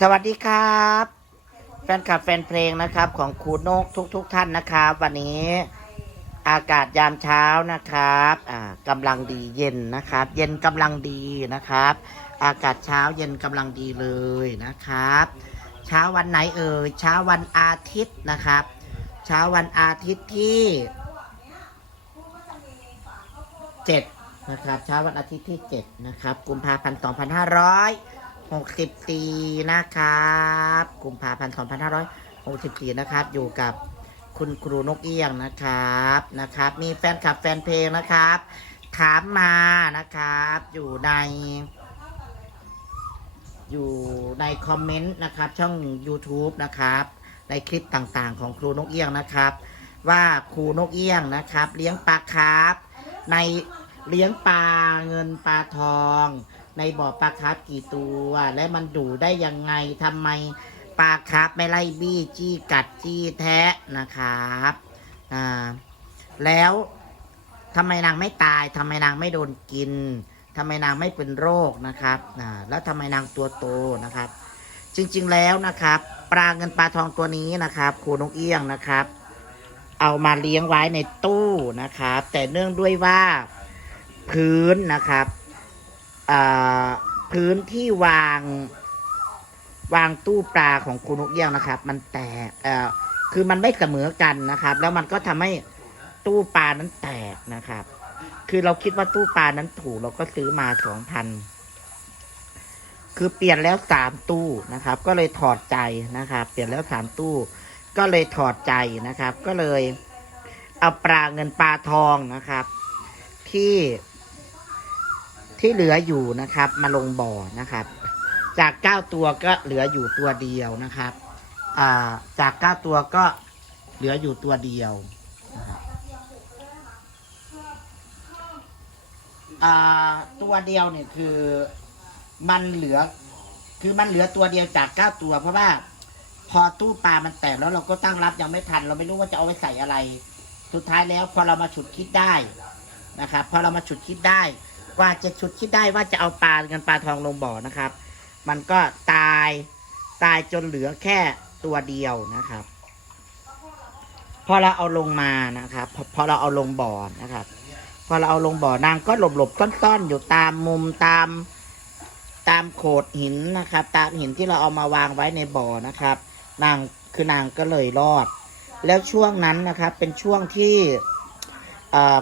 สวัสดีครับ แฟนคลับแฟนเพลงนะครับ ของครูนกทุกๆทท่านนะครับ วันนี้อากาศยามเช้านะครับอ่ากำลังดีเย็นนะครับ เย็นกำลังดีนะครับ อากาศเช้าเย็นกำลังดีเลยนะครับ เช้าวันไหนเอ่ยเช้าวันอาทิตย์นะครับ เช้าวันอาทิตย์ที่เจ็ดนะครับ เช้าวันอาทิตย์ที่เจ็ดนะครับ กุมภาพันธ์สองพันห้าร้อย หกสิบปีนะครับกุมภาพันธ์สองพันห้าร้อยหกสิบปีนะครับ อยู่กับคุณครูนกเอี้ยงนะครับนะครับ มีแฟนคลับแฟนเพลงนะครับถามมานะครับ อยู่ใน อยู่ในคอมเมนต์นะครับ ช่อง YouTube นะครับ ในคลิปต่างๆ ของครูนกเอี้ยงนะครับ ว่าครูนกเอี้ยงนะครับ เลี้ยงปลาคร์ฟในเลี้ยงปลาเงินปลาทอง ในบ่อปลาคาร์ฟกี่ตัว และมันดูได้ยังไงทำไมปลาคาร์ฟไม่ไล่บี้จี้กัดจี้แทะนะครับอ่าแล้วทำไมนางไม่ตายทำไมนางไม่โดนกินทำไมนางไม่เป็นโรคนะครับอ่าแล้วทำไมนางตัวโตนะครับ จริงๆแล้วนะครับ ปลาเงินปลาทองตัวนี้นะครับครูนกเอี้ยงนะครับ เอามาเลี้ยงไว้ในตู้นะครับ แต่เนื่องด้วยว่าพื้นนะครับ พื้นที่วาง วางตู้ปลาของครูนกเอี้ยงนะครับ มันแตกคือมันไม่เสมอกันนะครับ แล้วมันก็ทำให้ตู้ปลานั้นแตกนะครับ คือเราคิดว่าตู้ปลานั้นถูกเราก็ซื้อมาสองพันคือเปลี่ยนแล้วสามตู้นะครับ ก็เลยถอดใจนะครับ เปลี่ยนแล้วสามตู้ ก็เลยถอดใจนะครับ ก็เลยเอาปลาเงินปลาทองนะครับ ที่ ที่เหลืออยู่นะครับ มาลงบ่อนะครับ จากเก้าตัวก็เหลืออยู่ตัวเดียวนะครับอ่าจากเก้าตัวก็เหลืออยู่ตัวเดียวนะครับอ่าตัวเดียวเนี่ยคือมันเหลือ คือมันเหลือตัวเดียวจากเก้าตัว เพราะว่า พอตู้ปลามันแตกแล้วเราก็ตั้งรับยังไม่ทัน เราไม่รู้ว่าจะเอาไปใส่อะไร สุดท้ายแล้วพอเรามาฉุดคิดได้นะครับพอเรามาฉุดคิดได้ ว่าจะฉุดคิดได้ว่าจะเอาปลาเงินปลาทองลงบ่อนะครับ มันก็ตายตายจนเหลือแค่ตัวเดียวนะครับ พอเราเอาลงมานะครับ พอเราเอาลงบ่อนะครับ พอเราเอาลงบ่อนางก็หลบหลบๆซ่อนๆอยู่ตามมุมตามตามโขดหินนะครับ ตามหินที่เราเอามาวางไว้ในบ่อนะครับ นางคือนางก็เลยรอด แล้วช่วงนั้นนะครับ เป็นช่วงที่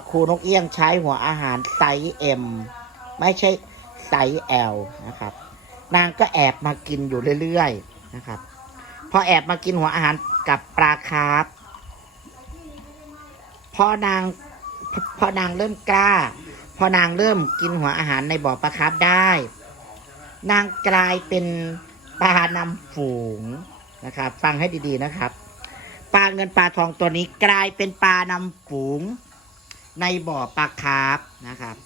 ครูนกเอี้ยงใช้หัวอาหารไซส์ M ไม่ใช่ไซส์ L นะครับ นางก็แอบมากินอยู่เรื่อยๆนะครับ พอแอบมากินหัวอาหารกับปลาคาร์ฟพอนางพพอนางเริ่มกล้า พอนางเริ่มกินหัวอาหารในบ่อปลาคาร์ฟได้ นางกลายเป็นปลานำฝูงนะครับ ฟังให้ดีๆนะครับปลาเงินปลาทองตัวนี้กลายเป็นปลานำฝูง ในบ่อปลาคาร์ฟนะครับ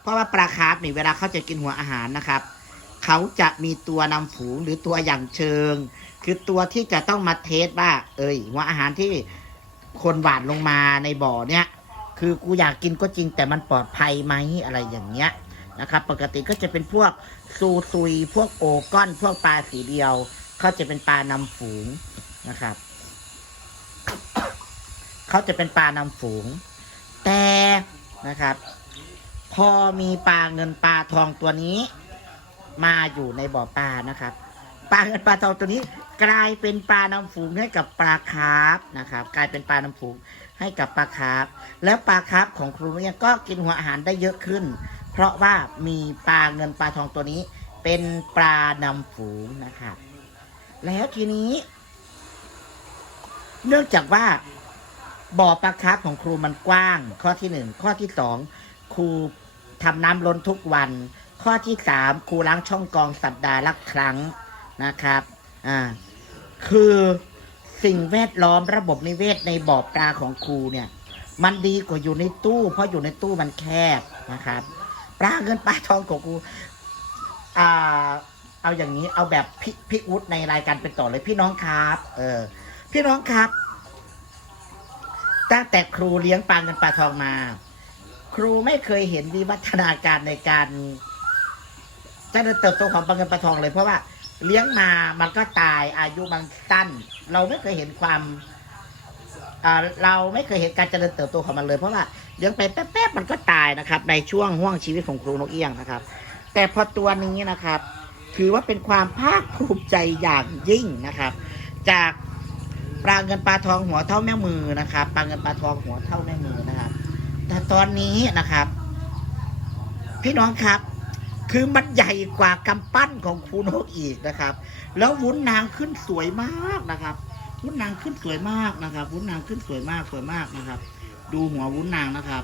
เพราะว่าปลาคาร์ฟนี่เวลาเขาจะกินหัวอาหารนะครับ เขาจะมีตัวนำฝูงหรือตัวอย่างเชิง คือตัวที่จะต้องมาเทสว่า เอ้ยหัวอาหารที่คนหวานลงมาในบ่อเนี้ยคือกูอยากกินก็จริงแต่มันปลอดภัยไหมอะไรอย่างเงี้ยนะครับ ปกติก็จะเป็นพวกซูซุยพวกโอก้อนพวกปลาสีเดียวเขาจะเป็นปลานำฝูงนะครับ เขาจะเป็นปลานำฝูง นะครับ พอมีปลาเงินปลาทองตัวนี้ มาอยู่ในบ่อปลานะครับ ปลาเงินปลาทองตัวนี้ กลายเป็นปลานำฝูงให้กับปลาคาร์ฟนะครับ กลายเป็นปลานำฝูงให้กับปลาคาร์ฟแล้วปลาคาร์ฟของครูเนี่ยก็กินหัวอาหารได้เยอะขึ้น เพราะว่ามีปลาเงินปลาทองตัวนี้ เป็นปลานำฝูงนะครับ แล้วทีนี้ เนื่องจากว่า บ่อปลาคาร์ฟของครูมันกว้าง ข้อที่หนึ่งข้อที่สองครูทำน้ำล้นทุกวัน ข้อที่สามครูล้างช่องกองสัปดาห์ละครั้งนะครับอ่าคือสิ่งแวดล้อมระบบนิเวศในบ่อปลาของครูเนี่ย มันดีกว่าอยู่ในตู้ เพราะอยู่ในตู้มันแคบนะครับปลาเงินปลาทองของครูอ่าเอาอย่างนี้เอาแบบพี่พี่อุ๊ดในรายการเป็นต่อเลยพี่น้องครับ เออ พี่น้องครับ ตั้งแต่ครูเลี้ยงปลาเงินปลาทองมา ครูไม่เคยเห็นวิวัฒนาการในการเจริญเติบโตของปลาเงินปลาทองเลย เพราะว่าเลี้ยงมามันก็ตายอายุมันสั้น เราไม่เคยเห็นความเราไม่เคยเห็นการเจริญเติบโตของมันเลย เพราะว่าเลี้ยงไปแป๊บๆมันก็ตายนะครับ ในช่วงห่วงชีวิตของครูนกเอี้ยงนะครับ แต่พอตัวนี้นะครับ ถือว่าเป็นความภาคภูมิใจอย่างยิ่งนะครับ จาก ปลาเงินปลาทองหัวเท่าแม่มือนะครับปลาเงินปลาทองหัวเท่าแม่มือนะครับแต่ตอนนี้นะครับ พี่น้องครับ คือมันใหญ่กว่ากำปั้นของครูนกอีกนะครับ แล้ววุ้นนางขึ้นสวยมากนะครับ วุ้นนางขึ้นสวยมากนะครับ วุ้นนางขึ้นสวยมากสวยมากนะครับ ดูหัววุ้นนางนะครับ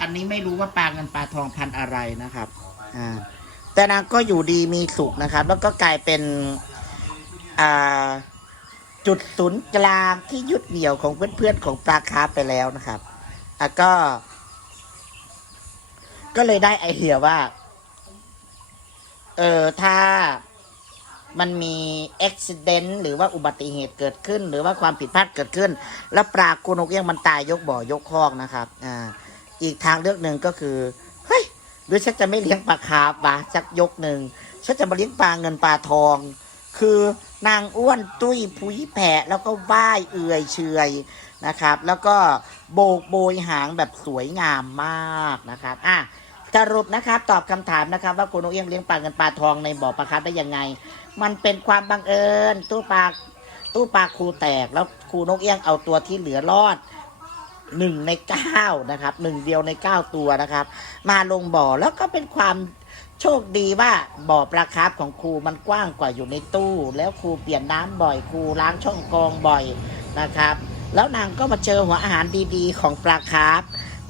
อันนี้ไม่รู้ว่าปลาเงินปลาทองพันอะไรนะครับ อ่า แต่นางก็อยู่ดีมีสุขนะครับ แล้วก็กลายเป็น จุดศูนย์กลางที่ยึดเหนี่ยวของเพื่อนๆของปลาคาร์ฟไปแล้วนะครับอะก็ ก็เลยได้ไอเดียว่า เออถ้ามันมีอุบิเหตุหรือว่าอุบัติเหตุเกิดขึ้น หรือว่าความผิดพลาดเกิดขึ้น แล้วปลาโกนกเอี้ยงมันตายยกบ่อยกคอกนะครับอ่าอีกทางเลือกหนึ่งก็คือเฮ้ยหรือฉันจะไม่เลี้ยงปลาคาร์ฟวะสักยกหนึ่งฉันจะมาเลี้ยงปลาเงินปลาทอง คือ นางอ้วนตุ้ยผุยแผ่แล้วก็ว่ายเอื่อยเฉยนะครับ แล้วก็โบกโบยหางแบบสวยงามมากนะครับอะสรุปนะครับตอบคำถามนะครับ ว่าคุณนกเอี้ยงเลี้ยงปลาเงินปลาทองในบ่อปลาครับได้ยังไง มันเป็นความบังเอิญตู้ปลาตู้ปลาครูแตกแล้วครูนกเอี้ยงเอาตัวที่เหลือรอดหนึ่งในเก้านะครับหนึ่งเดียวในเก้าตัวนะครับ มาลงบ่อแล้วก็เป็นความ โชคดีว่าบ่อปลาคาร์ฟของครูมันกว้างกว่าอยู่ในตู้ แล้วครูเปลี่ยนน้ำบ่อยครูล้างช่องกรองบ่อยนะครับ แล้วนางก็มาเจอหัวอาหารดีๆ ของปลาคาร์ฟ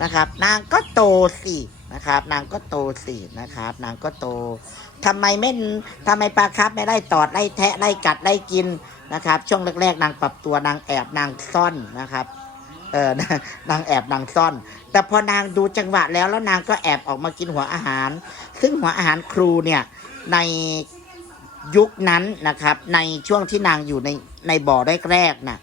นะครับ นางก็โตสินะครับ นางก็โตสินะครับ นางก็โตทำไมไม่ทำไมปลาคาร์ฟไม่ไล่ตอดไล่แทะไล่กัดไล่กินนะครับ ช่วงแรกๆ นางปรับตัวนางแอบนางซ่อนนะครับ ออนางแอบนางซ่อน แต่พอนางดูจังหวะแล้วแล้วนางก็แอบออกมากินหัวอาหาร ซึ่งหัวอาหารครูเนี่ยในยุคนั้นนะครับ ในช่วงที่นางอยู่ในในบ่อแรกๆน่ะ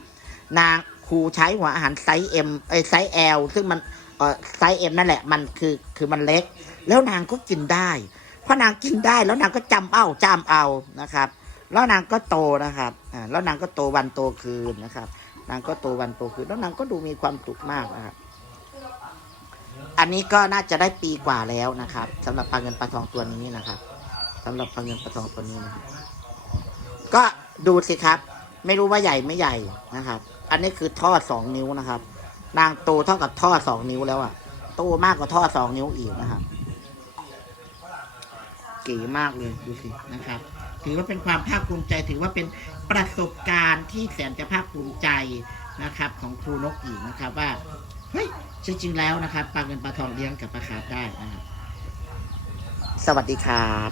นางครูใช้หัวอาหารไซส์เอ้ยไซส์ L ซึ่งมันเออไซส์ M นั่นแหละมันคือคือมันเล็ก แล้วนางก็กินได้เพราะนางกินได้แล้วนางก็จำเอาจำเอานะครับ แล้วนางก็โตนะครับอ่าแล้วนางก็โตวันโตคืนนะครับ นางก็โตวันโตคืนแล้วนางก็ดูมีความสุขมากนะครับอันนี้ก็น่าจะได้ปีกว่าแล้วนะครับสำหรับปลาเงินปลาทองตัวนี้นะครับสำหรับปลาเงินปลาทองตัวนี้นะครับก็ดูสิครับ ไม่รู้ว่าใหญ่ไม่ใหญ่นะครับ อันนี้คือท่อสองนิ้วนะครับ นางโตเท่ากับท่อสองนิ้วแล้วอะโตมากกว่าท่อสองนิ้วอีกนะครับเก๋มากเลยดูสินะครับ ถือว่าเป็นความภาคภูมิใจ ถือว่าเป็นประสบการณ์ที่แสนจะภาคภูมิใจนะครับ ของครูนกอีกนะครับว่าเฮ้ยจริงๆแล้วนะครับปลาเงินปลาทองเลี้ยงกับปลาคาร์ฟได้นะครับสวัสดีครับ